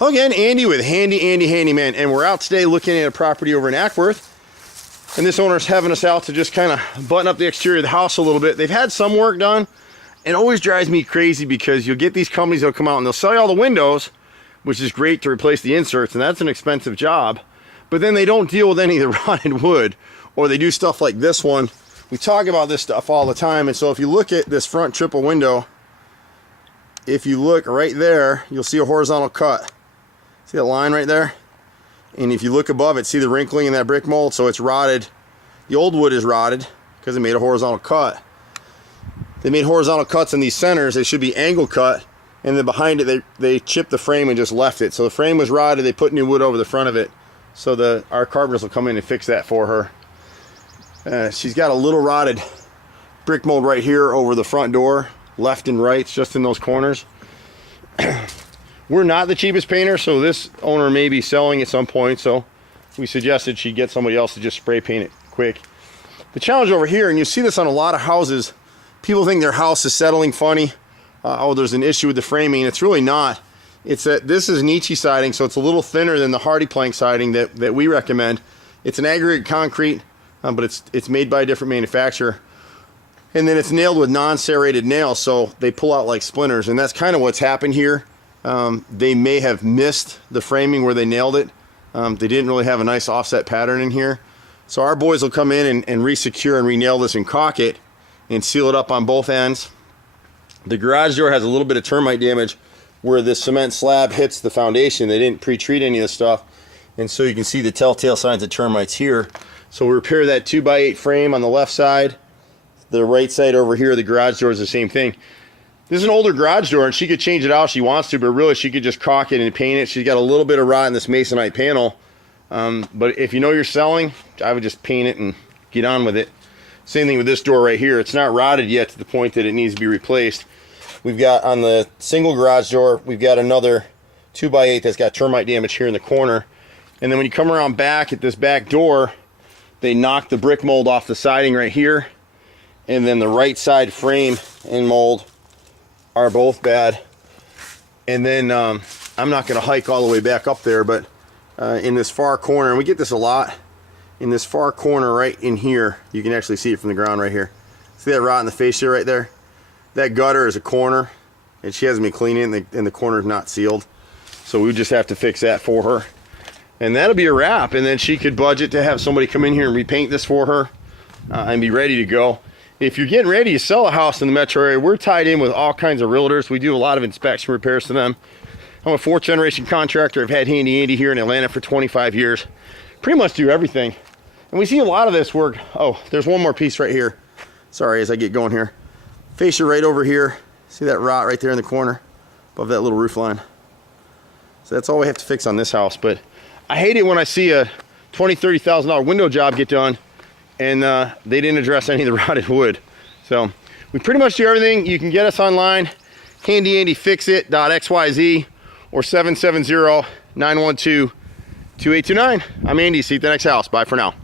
Again, Andy with Handy Andy Handyman, and we're out today looking at a property over in Acworth. And this owner's having us out to just kind of button up the exterior of the house a little bit. They've had some work done. It always drives me crazy because you'll get these companies that'll come out and they'll sell you all the windows, which is great to replace the inserts, and that's an expensive job. But then they don't deal with any of the rotted wood, or they do stuff like this one. We talk about this stuff all the time, and so if you look at this front triple window, if you look right there, you'll see a horizontal cut. See that line right there? And if you look above it, see the wrinkling in that brick mold? So it's rotted. The old wood is rotted because they made a horizontal cut. They made horizontal cuts in these centers. They should be angle cut. And then behind it, they chipped the frame and just left it. So the frame was rotted. They put new wood over the front of it. So our carpenters will come in and fix that for her. She's got a little rotted brick mold right here over the front door, left and right, just in those corners. We're not the cheapest painter, so this owner may be selling at some point, so we suggested she get somebody else to just spray paint it quick. The challenge over here, and you see this on a lot of houses, people think their house is settling funny. Oh, there's an issue with the framing. It's really not. It's that this is nichi siding, so it's a little thinner than the hardy plank siding that we recommend. It's an aggregate concrete, but it's made by a different manufacturer. And then it's nailed with non-serrated nails, so they pull out like splinters, and that's kind of what's happened here. They may have missed the framing where they nailed it. They didn't really have a nice offset pattern in here. So our boys will come in and re-secure and re-nail this and caulk it and seal it up on both ends. The garage door has a little bit of termite damage where the cement slab hits the foundation. They didn't pre-treat any of this stuff. And so you can see the telltale signs of termites here. So we repair that 2x8 frame on the left side. The right side over here, the garage door is the same thing. This is an older garage door, and she could change it out if she wants to, but really she could just caulk it and paint it. She's got a little bit of rot in this masonite panel. But if you know you're selling, I would just paint it and get on with it. Same thing with this door right here. It's not rotted yet to the point that it needs to be replaced. We've got on the single garage door, we've got another 2x8 that's got termite damage here in the corner. And then when you come around back at this back door, they knocked the brick mold off the siding right here. And then the right side frame and mold are both bad. And then I'm not going to hike all the way back up there, but in this far corner, and we get this a lot, in this far corner right in here, you can actually see it from the ground right here. See that rot in the fascia right there? That gutter is a corner, and she hasn't been cleaning it, and the corner is not sealed. So we just have to fix that for her. And that'll be a wrap, and then she could budget to have somebody come in here and repaint this for her and be ready to go. If you're getting ready to sell a house in the metro area, we're tied in with all kinds of realtors. We do a lot of inspection repairs to them. I'm a 4th generation contractor. I've had Handy Andy here in Atlanta for 25 years. Pretty much do everything. And we see a lot of this work. Oh, there's one more piece right here. Sorry, as I get going here. Fascia right over here. See that rot right there in the corner above that little roof line. So that's all we have to fix on this house. But I hate it when I see a $20,000, $30,000 window job get done and they didn't address any of the rotted wood. So we pretty much do everything. You can get us online, handyandyfixit.xyz or 770-912-2829. I'm Andy. See you at the next house. Bye for now.